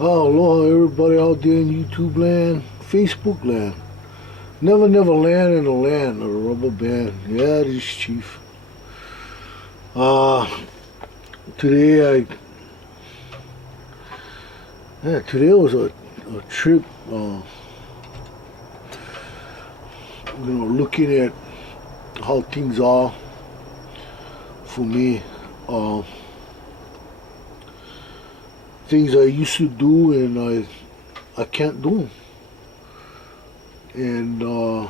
Oh, aloha everybody out there in YouTube land, Facebook land. Never land in the land of the rubber band. Yeah, it is Chief. Uh, today today was a trip, looking at how things are for me. Uh, Things I used to do and I can't do. And, I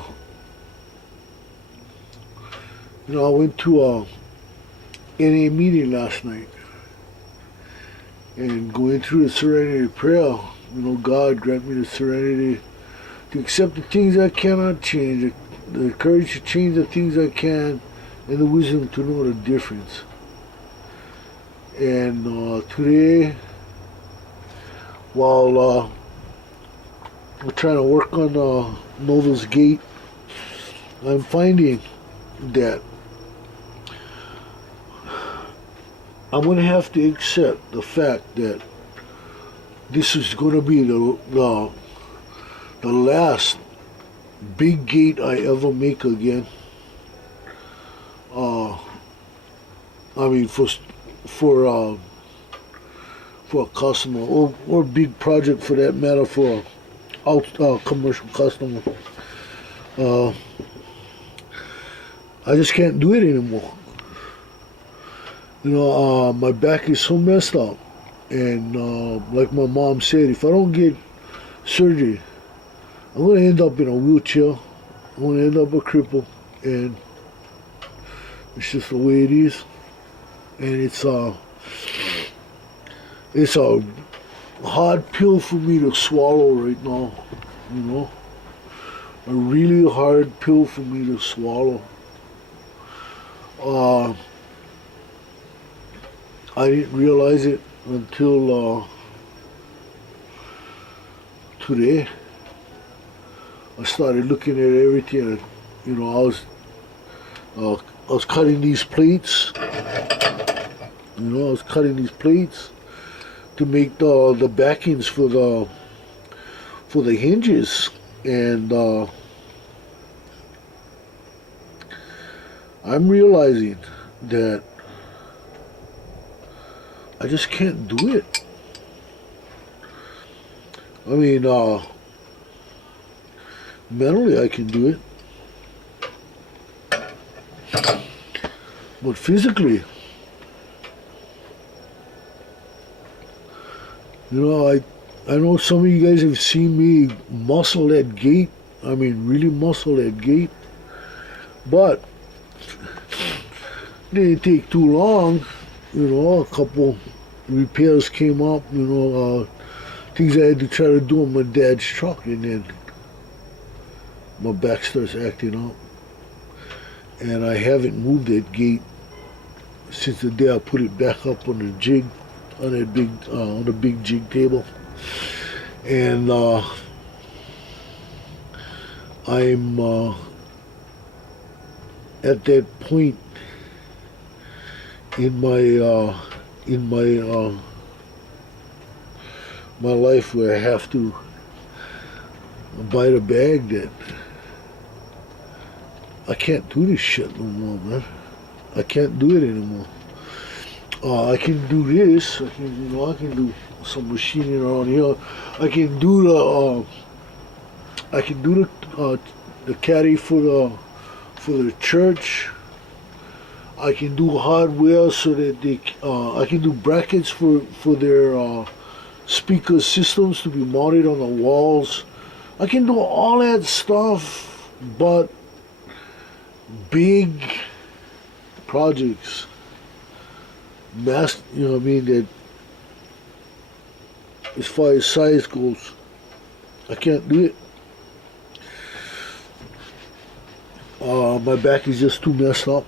went to a NA meeting last night and going through the serenity prayer, God grant me the serenity to accept the things I cannot change, the courage to change the things I can, and the wisdom to know the difference. And today, while we're trying to work on Nova's Gate, I'm finding that I'm going to have to accept the fact that this is going to be the last big gate I ever make again. I mean, for a customer or big project for that matter for a commercial customer. I just can't do it anymore. My back is so messed up, and like my mom said, if I don't get surgery, I'm gonna end up in a wheelchair. I'm gonna end up a cripple, and it's just the way it is. And it's a hard pill for me to swallow right now. A really hard pill for me to swallow. I didn't realize it until today. I started looking at everything, and I was cutting these plates. I was cutting these plates to make the backings for the hinges, and I'm realizing that I just can't do it. I mean, mentally I can do it, but physically, I know some of you guys have seen me muscle that gate. I mean, really muscle that gate, but it didn't take too long. A couple repairs came up, things I had to try to do on my dad's truck, and then my back starts acting up. And I haven't moved that gate since the day I put it back up on the jig, on the big jig table. And I'm at that point in my life where I have to bite a bag that I can't do this shit no more, man. I can't do it anymore. I can do this. I can do some machining around here. I can do the caddy for the church. I can do hardware so that I can do brackets for their speaker systems to be mounted on the walls. I can do all that stuff, but big projects, that as far as size goes, I can't do it. My back is just too messed up,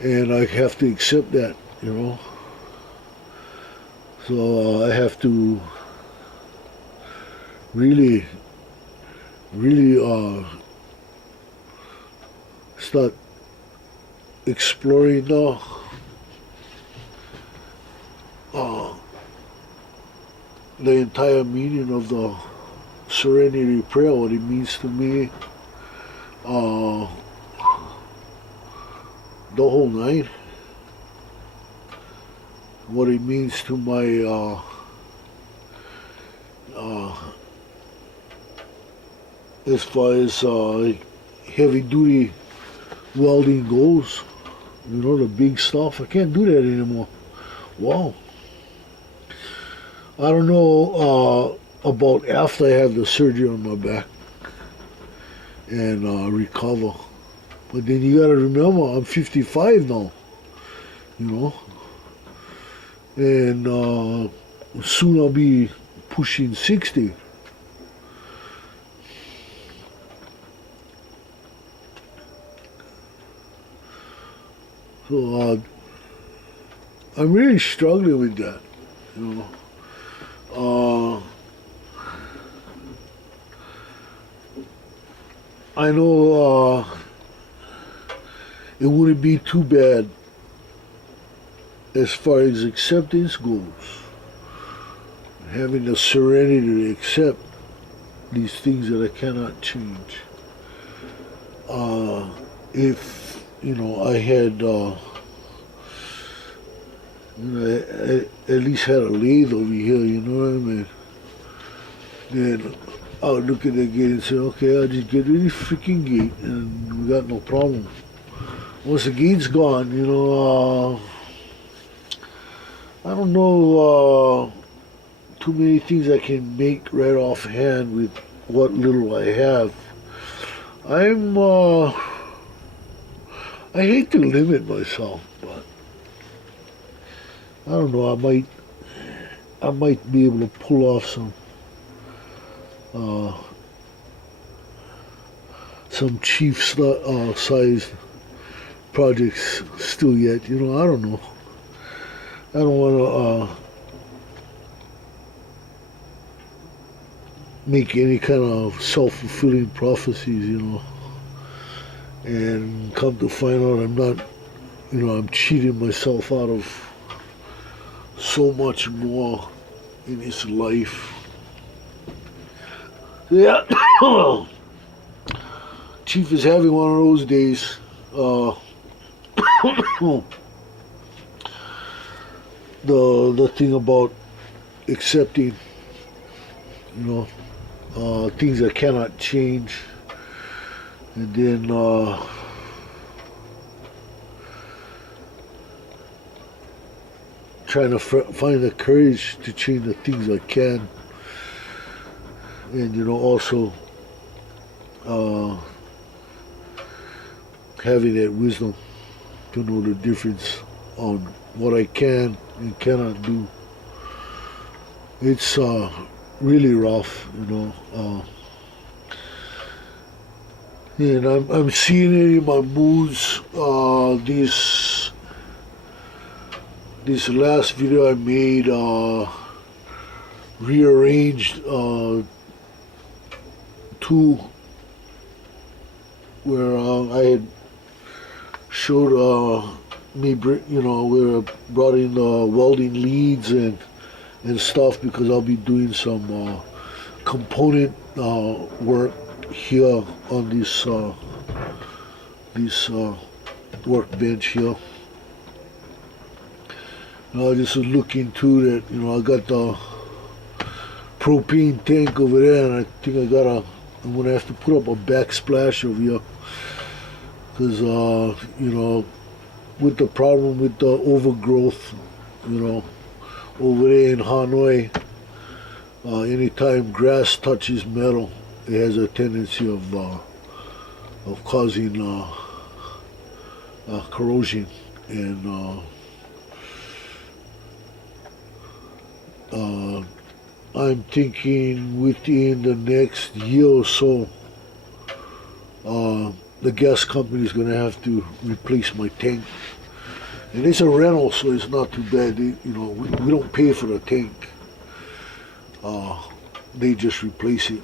and I have to accept that, So I have to really, really start exploring now the entire meaning of the Serenity Prayer, what it means to me, uh, the whole nine, what it means to my as far as heavy duty welding goes, the big stuff. I can't do that anymore. Wow. I don't know about after I have the surgery on my back and recover. But then you gotta remember, I'm 55 now, and soon I'll be pushing 60. So I'm really struggling with that, I know it wouldn't be too bad as far as acceptance goes. Having the serenity to accept these things that I cannot change. If I had at least had a lathe over here, you know what I mean? Then I would look at the gate and say, okay, I'll just get rid of the freaking gate and we got no problem. Once the gate's gone, I don't know too many things I can make right offhand with what little I have. I hate to limit myself, but I don't know, I might be able to pull off some chief sized projects still yet, I don't know. I don't want to make any kind of self-fulfilling prophecies, and come to find out I'm not, I'm cheating myself out of so much more in this life. Yeah, Chief is having one of those days. The thing about accepting, things that cannot change, and then trying to find the courage to change the things I can, and also having that wisdom to know the difference on what I can and cannot do. It's really rough, and I'm seeing it in my moods. This last video I made rearranged two where I had showed me, where I brought in welding leads and stuff, because I'll be doing some component work here on this workbench here. I just was looking too that I got the propane tank over there, and I think I'm gonna have to put up a backsplash over here, because with the problem with the overgrowth, over there in Hanoi, anytime grass touches metal, it has a tendency of causing corrosion, and I'm thinking within the next year or so, the gas company is going to have to replace my tank. And it's a rental, so it's not too bad. We don't pay for the tank. They just replace it.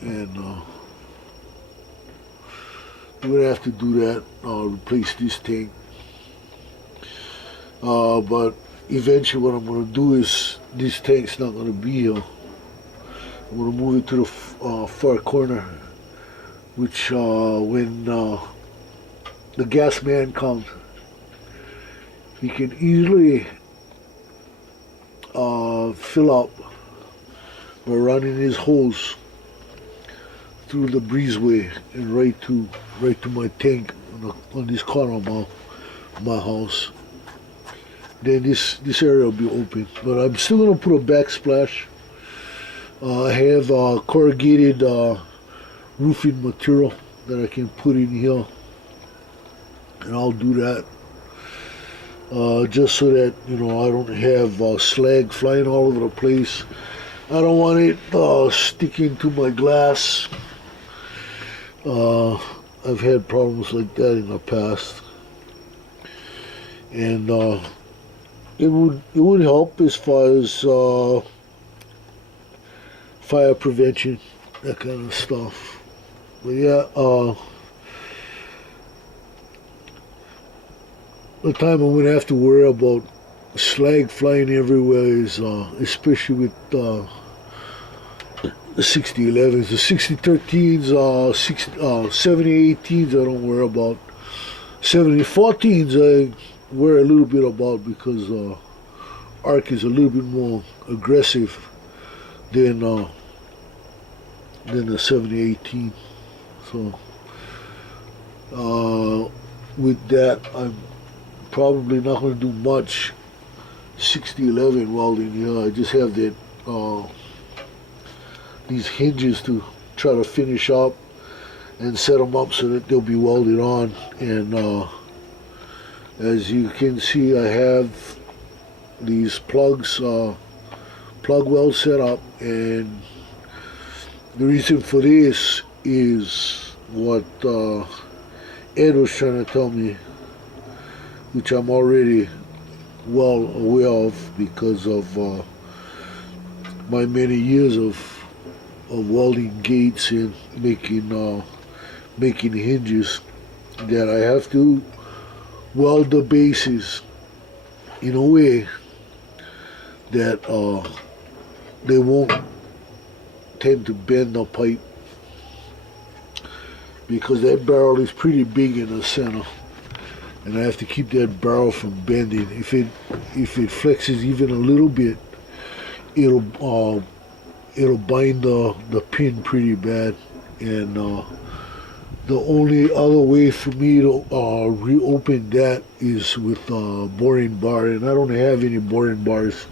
And we're going to have to do that, replace this tank. But eventually what I'm going to do is this tank's not gonna be here. I'm gonna move it to the far corner, which when the gas man comes, he can easily fill up by running his hose through the breezeway and right to my tank on this corner of my house. Then this area will be open, but I'm still gonna put a backsplash. I have corrugated roofing material that I can put in here, and I'll do that just so that I don't have slag flying all over the place. I don't want it sticking to my glass. I've had problems like that in the past, and it would help as far as fire prevention, that kind of stuff. But yeah, the time I'm gonna have to worry about slag flying everywhere is especially with the 6011s, the 6013s, 7018s I don't worry about. 7014s I worry a little bit about because arc is a little bit more aggressive than the 7018. So with that, I'm probably not going to do much 6011 welding here. I just have that these hinges to try to finish up and set them up so that they'll be welded on. And as you can see, I have these plugs, plug weld set up, and the reason for this is what Ed was trying to tell me, which I'm already well aware of because of my many years of welding gates and making hinges, that I have to weld the bases in a way that they won't tend to bend the pipe, because that barrel is pretty big in the center, and I have to keep that barrel from bending. If it flexes even a little bit, it'll bind the pin pretty bad. And the only other way for me to reopen that is with a boring bar, and I don't have any boring bars.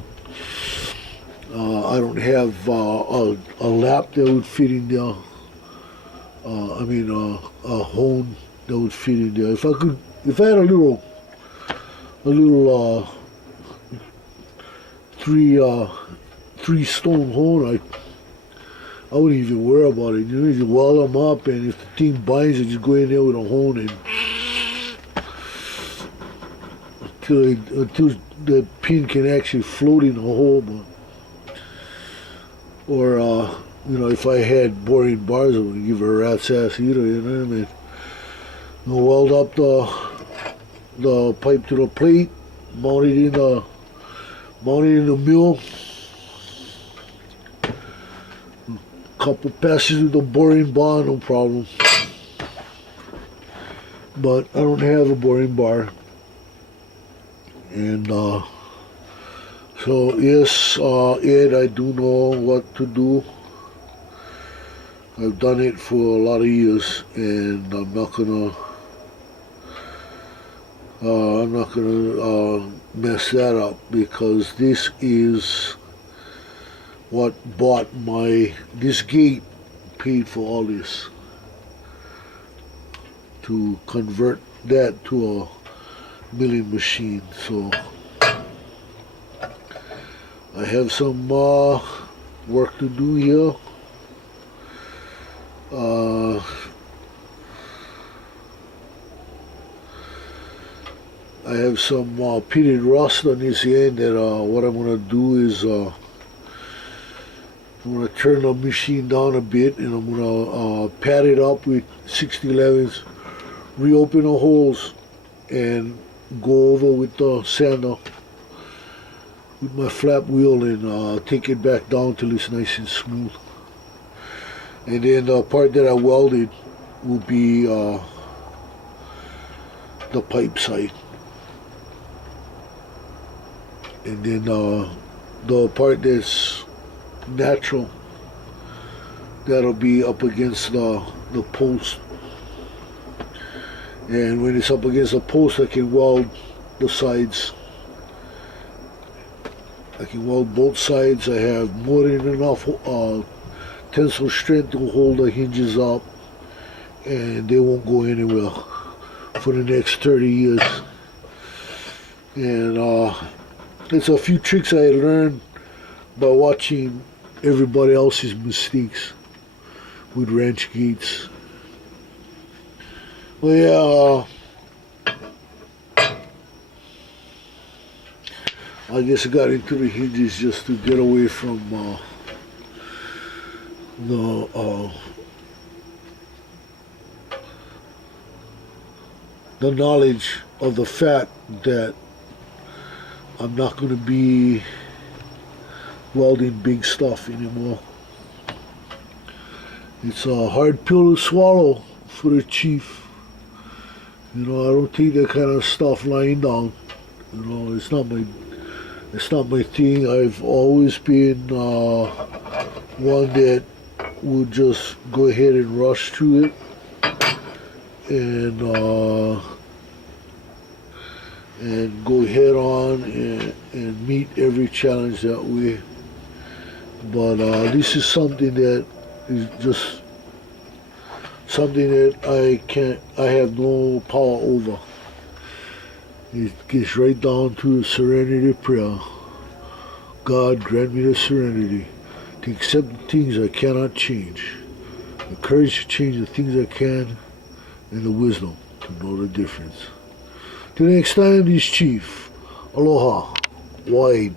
I don't have a lap that would fit in there. I mean a hone that would fit in there. If I had a little three stone hone, I wouldn't even worry about it. You just weld them up, and if the thing binds, you just go in there with a hone and until the pin can actually float in the hole. Or if I had boring bars, I would give her a rat's ass either. You know what I mean? I'll weld up the pipe to the plate, mount it in the mill. Couple passes with the boring bar, no problem. But I don't have a boring bar, and so yes, Ed, I do know what to do. I've done it for a lot of years, and I'm not gonna mess that up, because this is what bought this gate paid for all this, to convert that to a milling machine. So I have some work to do here. I have some pitted rust on this end that what I'm going to do is I'm going to turn the machine down a bit, and I'm going to pad it up with 6011s, reopen the holes, and go over with the sander with my flap wheel and take it back down till it's nice and smooth. And then the part that I welded will be the pipe side. And then the part that's natural, that'll be up against the post. And when it's up against the post, I can weld the sides. I can weld both sides. I have more than enough tensile strength to hold the hinges up, and they won't go anywhere for the next 30 years. And it's a few tricks I learned by watching everybody else's mistakes with wrench gates. Well, yeah, I guess I got into the hinges just to get away from the knowledge of the fact that I'm not going to be welding big stuff anymore. It's a hard pill to swallow for the chief. You know, I don't take that kind of stuff lying down. You know, it's not my thing. I've always been one that would just go ahead and rush to it and go head on and meet every challenge that way. But this is something that is just something that I have no power over. It gets right down to the serenity prayer. God, grant me the serenity to accept the things I cannot change, the courage to change the things I can, and the wisdom to know the difference. Till next time, this chief. Aloha. Wide.